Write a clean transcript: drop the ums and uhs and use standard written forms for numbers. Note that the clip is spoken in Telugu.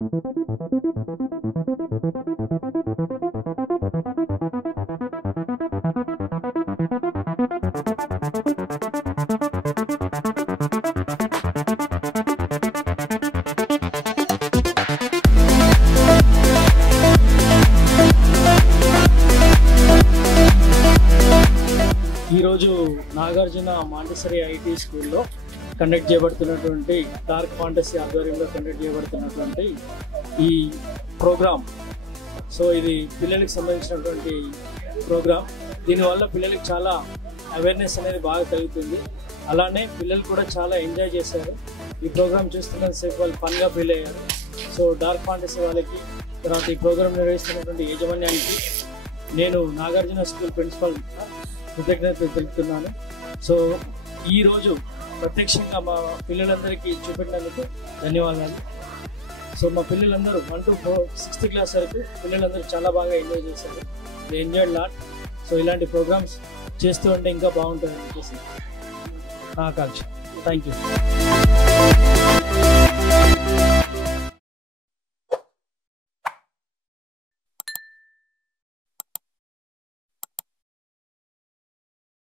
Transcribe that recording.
ఈరోజు నాగార్జున మాంటెసరీ ఐటీ స్కూల్లో కండక్ట్ చేయబడుతున్నటువంటి డార్క్ ఫాంటసీ ఆధ్వర్యంలో కండక్ట్ చేయబడుతున్నటువంటి ఈ ప్రోగ్రామ్. సో ఇది పిల్లలకు సంబంధించినటువంటి ప్రోగ్రామ్. దీనివల్ల పిల్లలకి చాలా అవేర్నెస్ అనేది బాగా కలుగుతుంది. అలానే పిల్లలు కూడా చాలా ఎంజాయ్ చేశారు. ఈ ప్రోగ్రామ్ చూస్తున్నంతసేపు వాళ్ళు ఫన్గా ఫీల్ అయ్యారు. సో డార్క్ ఫాంటసీ వాళ్ళకి, తర్వాత ఈ ప్రోగ్రామ్ నిర్వహిస్తున్నటువంటి యాజమాన్యానికి నేను నాగార్జున స్కూల్ ప్రిన్సిపల్ కృతజ్ఞతలు తెలుపుతున్నాను. సో ఈరోజు ప్రత్యక్షంగా మా పిల్లలందరికీ చూపెట్టినందుకు ధన్యవాదాలు. సో మా పిల్లలందరూ 1 to 4 6th క్లాస్ వరకు పిల్లలందరూ చాలా బాగా ఎంజాయ్ చేశారు. They enjoyed lot. సో ఇలాంటి ప్రోగ్రామ్స్ చేస్తూ ఉంటే ఇంకా బాగుంటుంది అనిపిసి ఆకాంక్ష. Thank you.